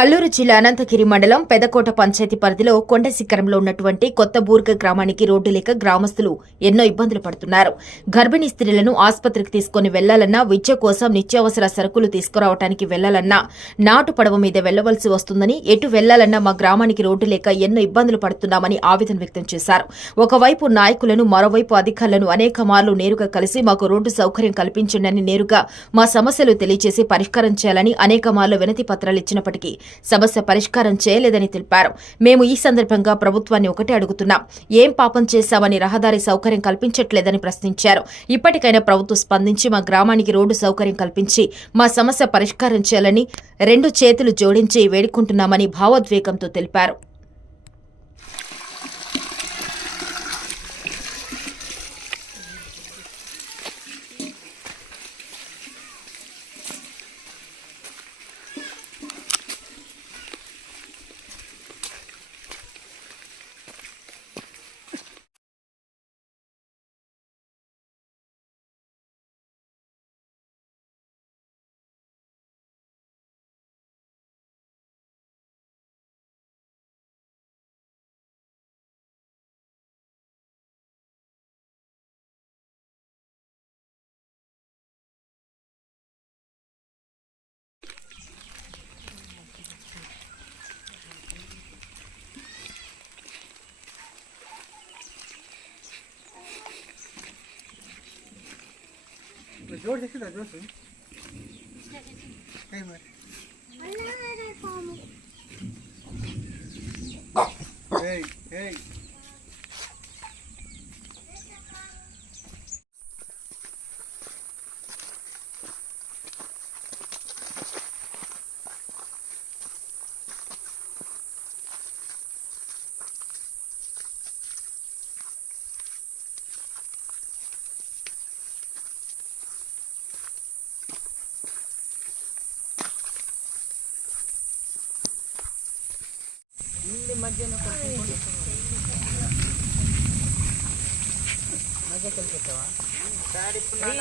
అల్లూరు జిల్లా అనంతగిరి మండలం పెదకోట పంచాయతీ పరిధిలో కొండ శిఖరంలో ఉన్నటువంటి కొత్తబూర్గ గ్రామానికి రోడ్డు లేక గ్రామస్తులు ఎన్నో ఇబ్బందులు పడుతున్నారు. గర్భిణీ స్త్రీలను ఆసుపత్రికి తీసుకుని వెళ్ళాలన్నా విద్య కోసం నిత్యావసర సరుకులు తీసుకురావడానికి వెళ్ళాలన్నా నాటు పడవ మీద వెళ్ళవలసి వస్తుందని ఎటు వెళ్ళాలన్నా మా గ్రామానికి రోడ్డు లేక ఎన్నో ఇబ్బందులు పడుతున్నామని ఆవేదన వ్యక్తం చేశారు. ఒకవైపు నాయకులను మరోవైపు అధికారులను అనేక మార్లు నేరుగా కలిసి మాకు రోడ్డు సౌకర్యం కల్పించండి నేరుగా మా సమస్యలు తెలియజేసి పరిష్కారం చేయాలని అనేక మార్లు వినతి పత్రాలు ఇచ్చినప్పటికీ సమస్య పరిష్కారం చేయలేదని తెలిపారు. మేము ఈ సందర్భంగా ప్రభుత్వాన్ని ఒకటే అడుగుతున్నాం. ఏం పాపం చేశామని రహదారి సౌకర్యం కల్పించట్లేదని ప్రశ్నించారు. ఇప్పటికైనా ప్రభుత్వం స్పందించి మా గ్రామానికి రోడ్డు సౌకర్యం కల్పించి మా సమస్య పరిష్కారం చేయాలని రెండు చేతులు జోడించి వేడుకుంటున్నామని భావోద్వేగంతో తెలిపారు. जोर से जोर से कई बार hey hey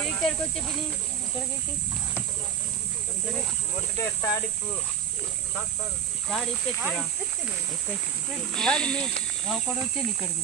ఇక్కడికి వచ్చే పిన్ని ఇక్కడికి తాడిపు మీ ఒకడు వచ్చింది ఇక్కడికి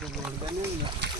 Ganun nga.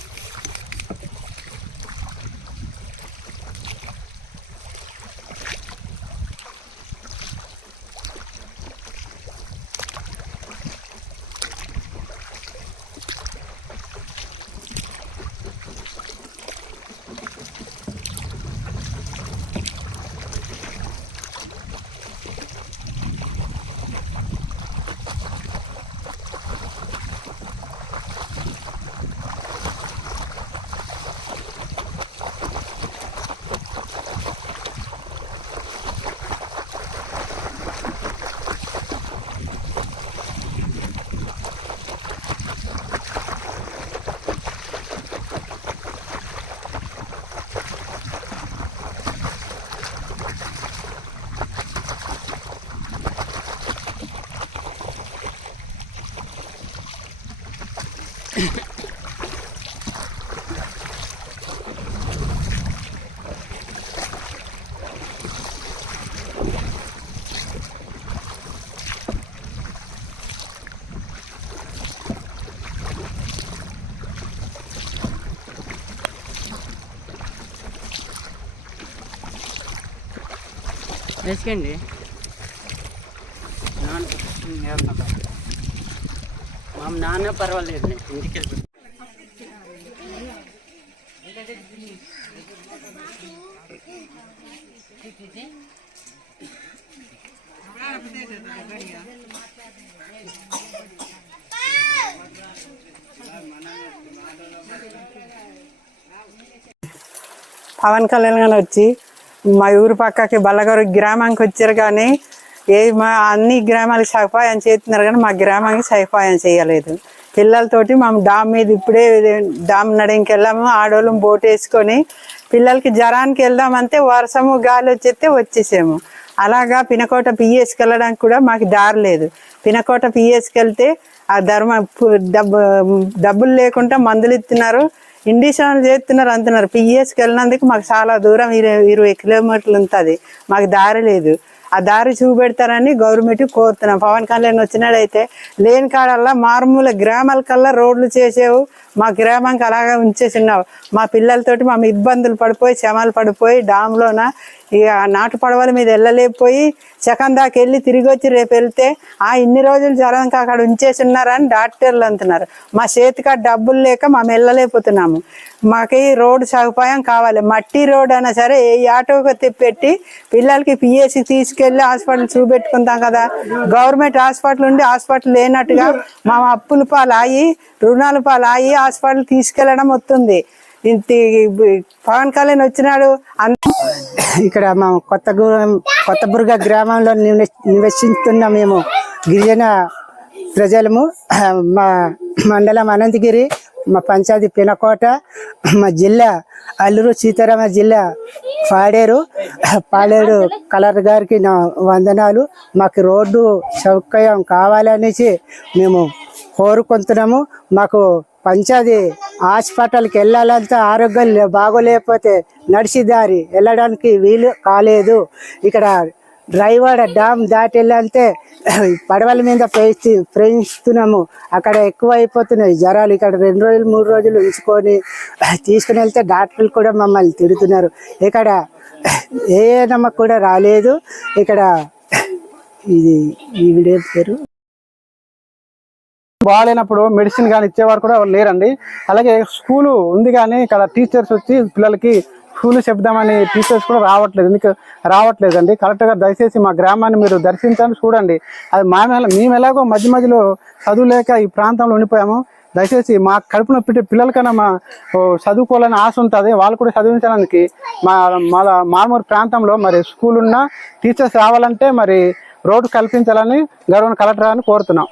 వేసుకోండి. నాన్న మా నాన్న పర్వాలేదు ఇంటికి వెళ్ళి పవన్ కళ్యాణ్ గారు వచ్చి మా ఊరు పక్కకి బల్లగారు గ్రామానికి వచ్చారు కానీ ఏ మా అన్ని గ్రామాలకు సహాయం చేస్తున్నారు కానీ మా గ్రామానికి సహాయం చేయలేదు. పిల్లలతోటి మేము డామ్ మీద ఇప్పుడే డామ్ నడికి వెళ్ళాము. ఆడోళ్ళం బోట్ వేసుకొని పిల్లలకి జ్వరానికి వెళ్దామంటే వర్షము గాలి వచ్చేస్తే వచ్చేసాము. అలాగా పినకోట పిఎస్కి వెళ్ళడానికి కూడా మాకు దారి లేదు. పినకోట పిఎస్కి వెళ్తే ఆ ధర్మ డబ్బు డబ్బులు లేకుండా మందులు ఇస్తున్నారు. ఇండిషన్లు చేస్తున్నారు అంటున్నారు. పిఎస్కి వెళ్ళినందుకు మాకు చాలా దూరం ఇరవై ఇరవై కిలోమీటర్లు ఉంటుంది. మాకు దారి లేదు. ఆ దారి చూపెడతారని గవర్నమెంట్ కోరుతున్నాం. పవన్ కళ్యాణ్ వచ్చినాడైతే లేని కాడల్లా మారుమూల గ్రామాల కల్లా రోడ్లు చేసేవు. మా గ్రామానికి అలాగే ఉంచేసినావు. మా పిల్లలతోటి మా ఇబ్బందులు పడిపోయి శ్రమలు పడిపోయి డామ్లోన ఇక నాటు పడవల మీద వెళ్ళలేకపోయి సెకండ్ దాకా వెళ్ళి తిరిగి వచ్చి రేపు వెళ్తే ఆ ఇన్ని రోజులు జ్వరం అక్కడ ఉంచేసి ఉన్నారని డాక్టర్లు అంటున్నారు. మా చేతికి డబ్బులు లేక మేము వెళ్ళలేకపోతున్నాము. మాకు రోడ్డు సదుపాయం కావాలి. మట్టి రోడ్ అయినా సరే ఏ ఆటోకి పెట్టి పిల్లలకి పిఎస్సి తీసుకు తీసుకెళ్ళి హాస్పిటల్ చూపెట్టుకుంటాం కదా. గవర్నమెంట్ హాస్పిటల్ ఉండి హాస్పిటల్ లేనట్టుగా మా అప్పుల పాలు ఆగి రుణాల పాలు ఆగి హాస్పిటల్ తీసుకెళ్ళడం వస్తుంది. ఇంత పవన్ కళ్యాణ్ వచ్చినాడు ఇక్కడ మా కొత్త కొత్తబుర్గ గ్రామంలో నివ- నివసిస్తున్న మేము. గిరిజన ప్రజలము మా మండలం అనంతగిరి మా పంచాయతీ పినకోట మా జిల్లా అల్లూరు సీతారామ జిల్లా పాడేరు. పాడేరు. కలర్ గారికి నా వందనాలు. మాకు రోడ్డు సౌకర్యం కావాలనేసి మేము కోరుకుంటున్నాము. మాకు పంచాది హాస్పిటల్కి వెళ్ళాలంటే ఆరోగ్యం లే- బాగోలేకపోతే నడిచి దారి వెళ్ళడానికి వీలు కాలేదు. ఇక్కడ డ్రైవర్ డామ్ దాటి వెళ్ళాలంటే పడవల మీద ప్రయత్ని ప్రయత్నిస్తున్నాము. అక్కడ ఎక్కువ అయిపోతున్నాయి జ్వరాలు. ఇక్కడ రెండు రోజులు మూడు రోజులు ఉంచుకొని తీసుకుని వెళ్తే డాక్టర్లు కూడా మమ్మల్ని తిడుతున్నారు. ఇక్కడ ఏ నమ్మకం కూడా రాలేదు. ఇక్కడ ఇది ఈవిడే పేరు? బాగాలేనప్పుడు మెడిసిన్ కానీ ఇచ్చేవారు కూడా లేరండి. అలాగే స్కూలు ఉంది కానీ ఇక్కడ టీచర్స్ వచ్చి పిల్లలకి స్కూల్ చెప్దామని టీచర్స్ కూడా రావట్లేదు. ఎందుకు రావట్లేదండి? కరెక్ట్గా దయచేసి మా గ్రామాన్ని మీరు దర్శించండి చూడండి. అది మా మేము ఎలాగో మధ్య మధ్యలో చదువు లేక ఈ ప్రాంతంలో ఉండిపోయాము. దయచేసి మా కడుపున పిట్టి పిల్లలకన్నా మా చదువుకోవాలని ఆశ ఉంటుంది. వాళ్ళు కూడా చదివించడానికి మా మా మామూలు ప్రాంతంలో మరి స్కూల్ ఉన్న టీచర్స్ రావాలంటే మరి రోడ్డు కల్పించాలని గవర్నమెంట్ కలెక్టర్ అని కోరుతున్నాం.